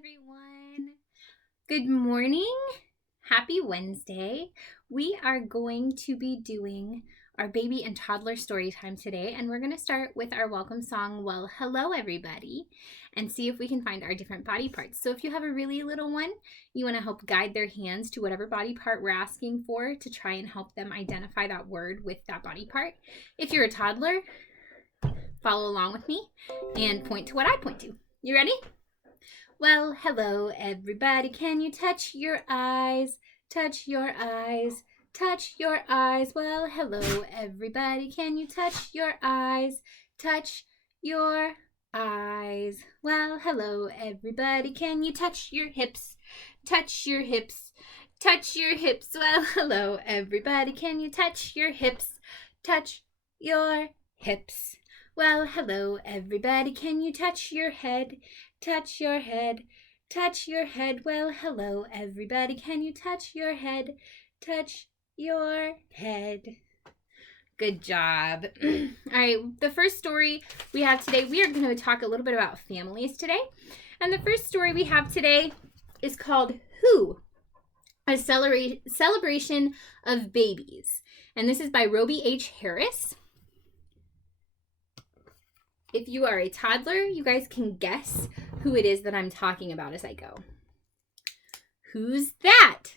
Everyone. Good morning. Happy Wednesday. We are going to be doing our baby and toddler story time today, and we're going to start with our welcome song, Well, Hello Everybody, and see if we can find our different body parts. So if you have a really little one, you want to help guide their hands to whatever body part we're asking for to try and help them identify that word with that body part. If you're a toddler, follow along with me and point to what I point to. You ready? Well, hello everybody, can you touch your eyes? Touch your eyes, touch your eyes. Well, hello everybody, can you touch your eyes? Touch your eyes. Well, hello everybody, can you touch your hips? Touch your hips, touch your hips. Well, hello everybody, can you touch your hips? Touch your hips. Well, hello everybody, can you touch your head? Touch your head, touch your head. Well, hello everybody, can you touch your head? Touch your head. Good job. All right, the first story we have today, we are going to talk a little bit about families today. And the first story we have today is called Who? A Celebration of Babies. And this is by Roby H. Harris. If you are a toddler, you guys can guess who it is that I'm talking about as I go. Who's that?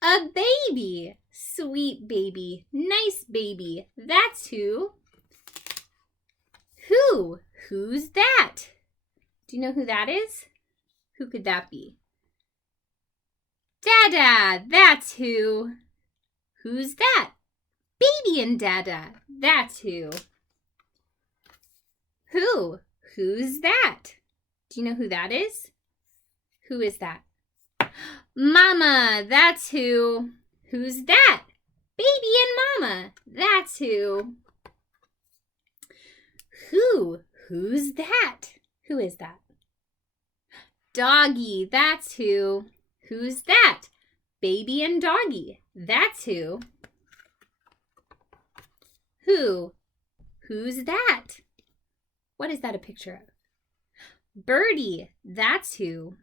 A baby. Sweet baby. Nice baby. That's who. Who? Who's that? Do you know who that is? Who could that be? Dada. That's who. Who's that? Baby and Dada. That's who. Who? Who's that? Do you know who that is? Who is that? Mama, that's who. Who's that? Baby and Mama, that's who. Who? Who's that? Who is that? Doggy, that's who. Who's that? Baby and Doggy, that's who. Who? Who's that? What is that a picture of? Birdie, that's who.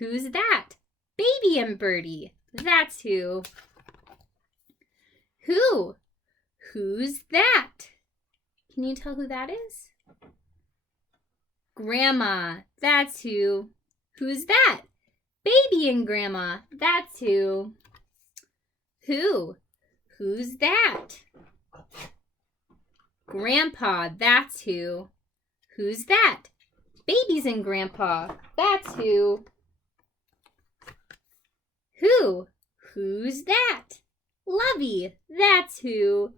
Who's that? Baby and Birdie, that's who. Who? Who's that? Can you tell who that is? Grandma, that's who. Who's that? Baby and Grandma, that's who. Who? Who's that? Grandpa, that's who. Who's that? Babies and Grandpa, that's who. Who? Who's that? Lovey, that's who.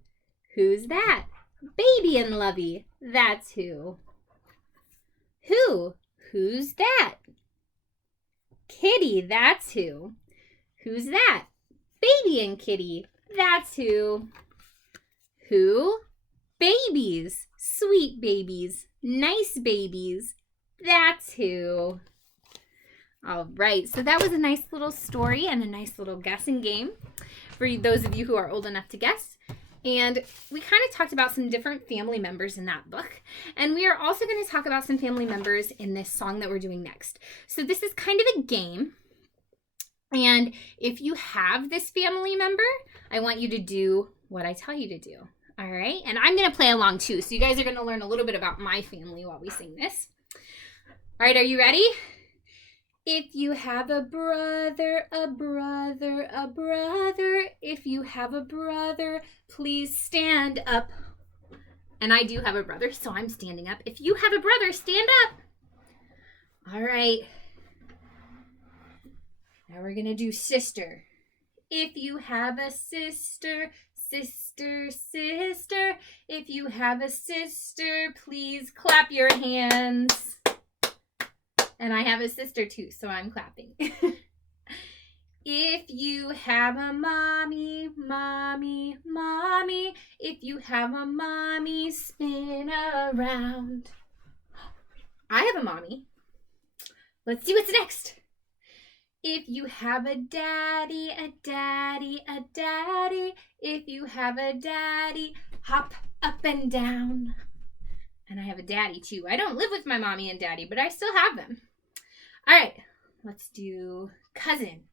Who's that? Baby and Lovey, that's who. Who? Who's that? Kitty, that's who. Who's that? Baby and Kitty, that's who. Who? Babies, sweet babies, nice babies, that's who. All right, so that was a nice little story and a nice little guessing game for those of you who are old enough to guess. And we kind of talked about some different family members in that book. And we are also going to talk about some family members in this song that we're doing next. So this is kind of a game. And if you have this family member, I want you to do what I tell you to do. All right, and I'm going to play along too, so you guys are going to learn a little bit about my family while we sing this. All right, are you ready? If you have a brother, a brother, a brother, if you have a brother, please stand up. And I do have a brother, so I'm standing up. If you have a brother, stand up. All right. Now we're going to do sister. If you have a sister, sister, sister. If you have a sister, please clap your hands. And I have a sister too, so I'm clapping. If you have a mommy, mommy, mommy. If you have a mommy, spin around. I have a mommy. Let's see what's next. If you have a daddy, a daddy, a daddy. If you have a daddy, hop up and down. And I have a daddy too. I don't live with my mommy and daddy, but I still have them. All right, Let's do cousin.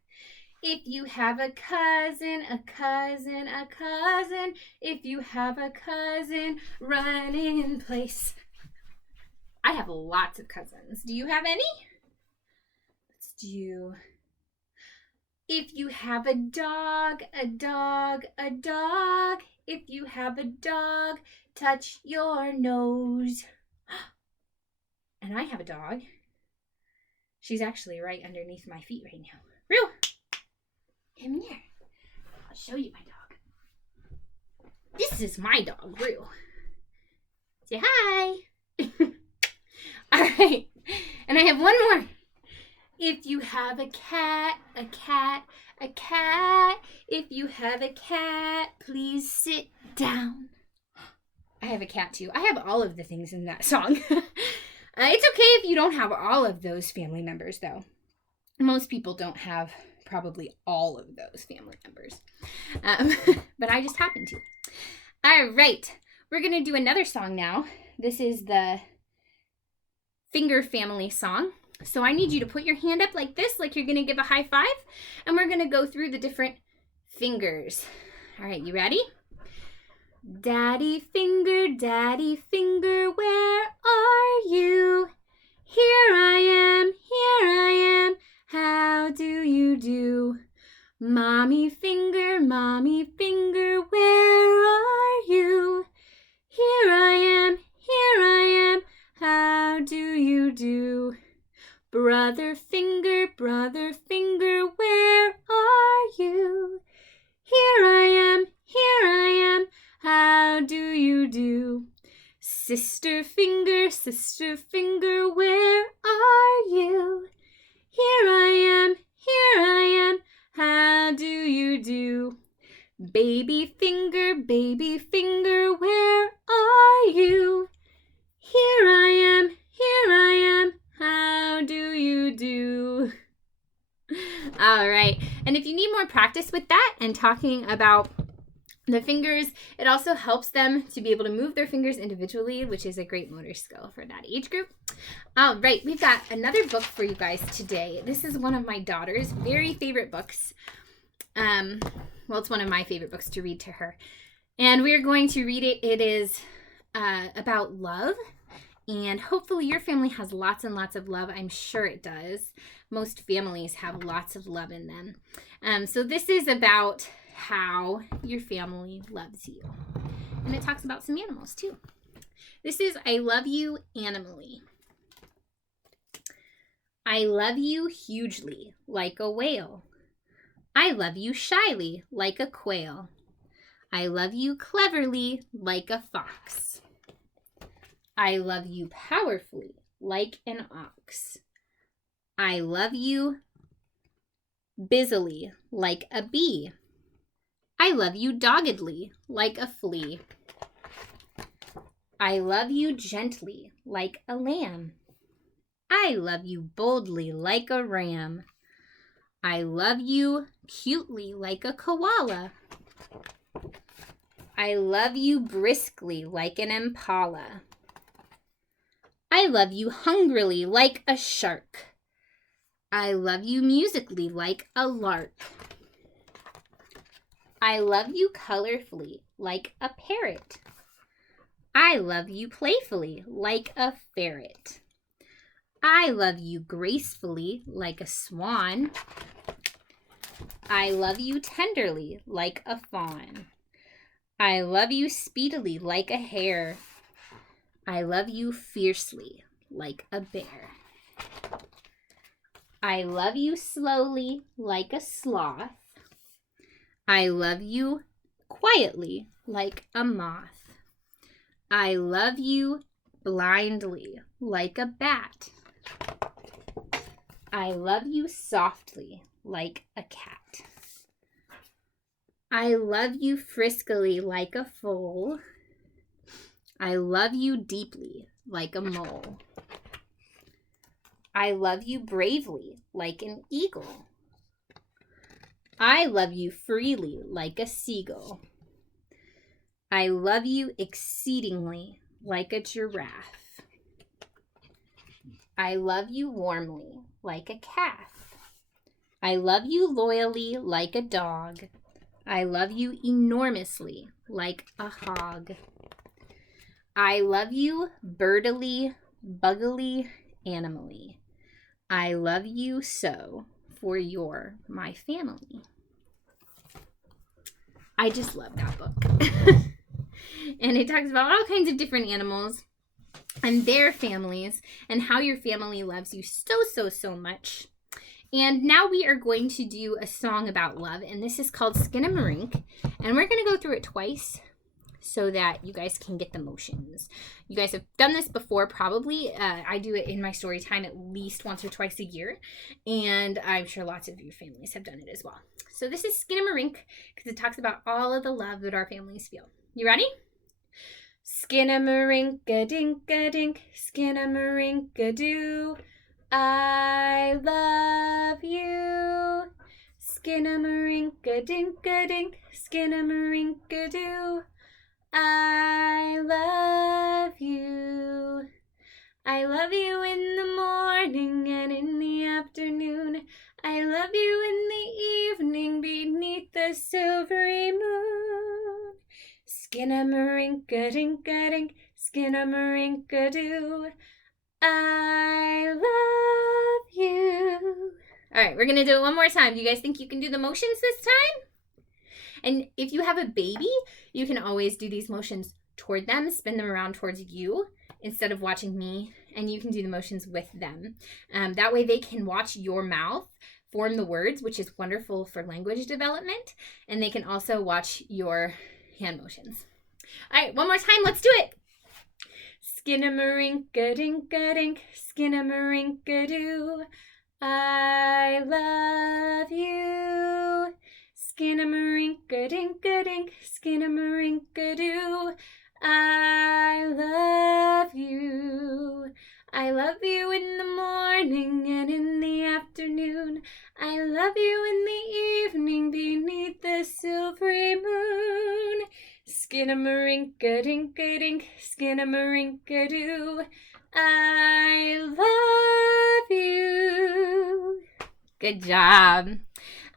If you have a cousin, a cousin, a cousin, if you have a cousin running in place. I have lots of cousins. Do you have any? Let's do. If you have a dog, a dog, a dog, if you have a dog, touch your nose. And I have a dog. She's actually right underneath my feet right now. Rue, come here. I'll show you my dog. This is my dog, Rue. Say hi. All right. And I have one more. If you have a cat, a cat, a cat, if you have a cat, please sit down. I have a cat too. I have all of the things in that song. It's okay if you don't have all of those family members, though. Most people don't have probably all of those family members. But I just happen to. All right. We're going to do another song now. This is the Finger Family song. So I need you to put your hand up like this, like you're going to give a high five. And we're going to go through the different fingers. All right, you ready? Daddy finger, where are you? Here I am, how do you do? Mommy finger, where are you? Here I am, how do you do? Brother finger, where are you? Here I am, how do you do? Sister finger, where are you? Here I am, how do you do? Baby finger, where are you? Here I am, how do you do? All right, and if you need more practice with that and talking about the fingers, it also helps them to be able to move their fingers individually, which is a great motor skill for that age group. All right, we've got another book for you guys today. This is one of my daughter's very favorite books. Well, it's one of my favorite books to read to her. And we're going to read it. It is about love. And hopefully your family has lots and lots of love. I'm sure it does. Most families have lots of love in them. So this is about how your family loves you. And it talks about some animals too. This is I love you animally. I love you hugely, like a whale. I love you shyly, like a quail. I love you cleverly, like a fox. I love you powerfully, like an ox. I love you busily, like a bee. I love you doggedly, like a flea. I love you gently, like a lamb. I love you boldly, like a ram. I love you cutely, like a koala. I love you briskly, like an impala. I love you hungrily, like a shark. I love you musically, like a lark. I love you colorfully, like a parrot. I love you playfully, like a ferret. I love you gracefully, like a swan. I love you tenderly, like a fawn. I love you speedily, like a hare. I love you fiercely, like a bear. I love you slowly, like a sloth. I love you quietly, like a moth. I love you blindly, like a bat. I love you softly, like a cat. I love you friskily, like a foal. I love you deeply, like a mole. I love you bravely, like an eagle. I love you freely, like a seagull. I love you exceedingly, like a giraffe. I love you warmly, like a calf. I love you loyally like a dog. I love you enormously like a hog. I love you birdily, buggily, animally. I love you so, for you're my family. I just love that book. And it talks about all kinds of different animals and their families and how your family loves you so much. And now we are going to do a song about love, and this is called Skinamarink, and we're going to go through it twice so that you guys can get the motions. You guys have done this before, probably. I do it in my story time at least once or twice a year, and I'm sure lots of your families have done it as well. So this is Skinamarink because it talks about all of the love that our families feel. You ready? Skinamarink-a-dink-a-dink, Skinamarink-a-doo. I love you. Skinamarink-a-dink-a-dink, Skinamarink-a-doo. I love you. I love you in the morning and in the afternoon. I love you in the evening beneath the silvery moon. Skinamarink-a-dink-a-dink, Skinamarink-a-doo. I love you. All right, we're going to do it one more time. Do you guys think you can do the motions this time? And if you have a baby, you can always do these motions toward them, spin them around towards you instead of watching me, and you can do the motions with them. That way they can watch your mouth form the words, which is wonderful for language development, and they can also watch your hand motions. All right, one more time. Let's do it. Skinamarink-a-dink-a-dink, Skinamarink-a-doo. I love you. Skinamarink-a-dink-a-dink, Skinamarink-a-doo. I love you. I love you in the morning and in the afternoon. I love you in the evening beneath the silvery moon. Skinamarink-a-dink-a-dink, Skinamarink-a-doo. I love you. Good job.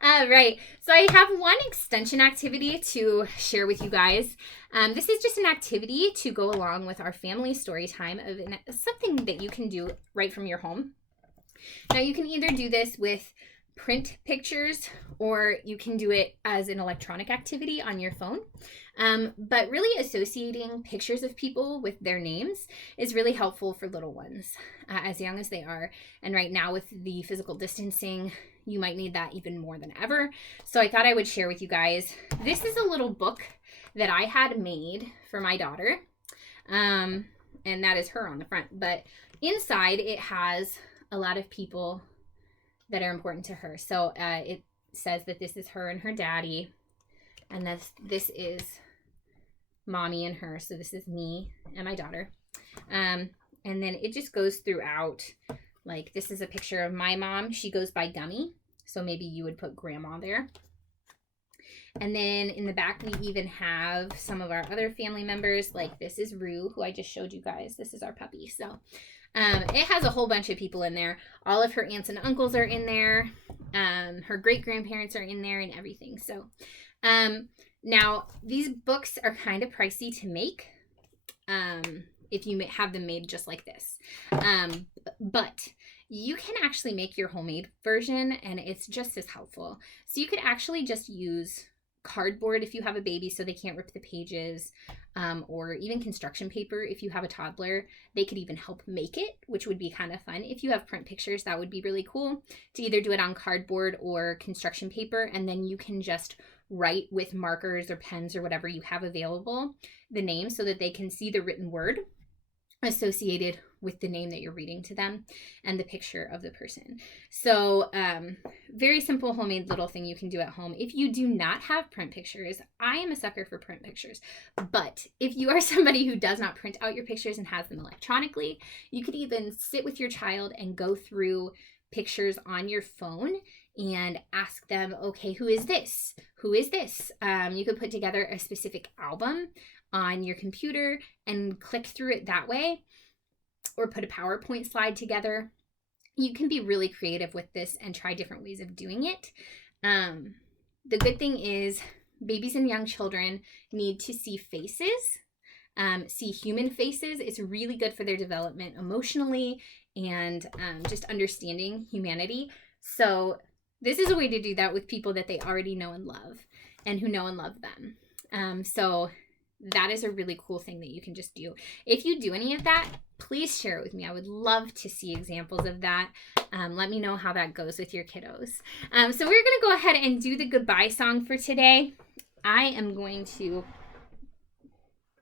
All right, so I have one extension activity to share with you guys. This is just an activity to go along with our family story time of something that you can do right from your home. Now, you can either do this with print pictures or you can do it as an electronic activity on your phone. But really associating pictures of people with their names is really helpful for little ones as young as they are. And right now with the physical distancing, you might need that even more than ever. So I thought I would share with you guys. This is a little book that I had made for my daughter. And that is her on the front. But inside it has a lot of people that are important to her. So it says that this is her and her daddy. And this is mommy and her. So this is me and my daughter. And then it just goes throughout. Like, this is a picture of my mom. She goes by Gummy. So maybe you would put grandma there. And then in the back, we even have some of our other family members. Like, this is Rue, who I just showed you guys. This is our puppy. So it has a whole bunch of people in there. All of her aunts and uncles are in there. Her great-grandparents are in there and everything. So now, these books are kind of pricey to make if you have them made just like this. But you can actually make your homemade version, and it's just as helpful. So you could actually just use cardboard if you have a baby so they can't rip the pages, or even construction paper if you have a toddler. They could even help make it, which would be kind of fun. If you have print pictures, that would be really cool to either do it on cardboard or construction paper, and then you can just write with markers or pens or whatever you have available the name so that they can see the written word associated with the name that you're reading to them and the picture of the person. So very simple homemade little thing you can do at home. If you do not have print pictures, I am a sucker for print pictures. But if you are somebody who does not print out your pictures and has them electronically, you could even sit with your child and go through pictures on your phone and ask them, okay, who is this? Who is this? You could put together a specific album on your computer and click through it that way, or put a PowerPoint slide together you can be really creative with this and try different ways of doing it. The good thing is babies and young children need to see faces, see human faces. It's really good for their development emotionally and just understanding humanity. So this is a way to do that with people that they already know and love and who know and love them. So that is a really cool thing that you can just do. If you do any of that, please share it with me. I would love to see examples of that. Let me know how that goes with your kiddos. So we're going to go ahead and do the goodbye song for today. I am going to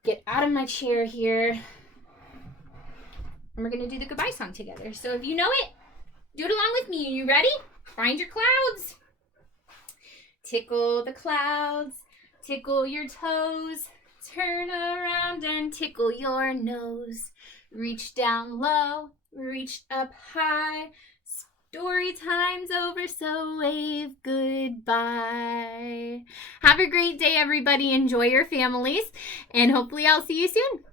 get out of my chair here, and we're going to do the goodbye song together. So if you know it, do it along with me. Are you ready? Find your clouds. Tickle the clouds, tickle your toes, turn around and tickle your nose. Reach down low, reach up high. Story time's over, so wave goodbye. Have a great day, everybody. Enjoy your families, and hopefully I'll see you soon.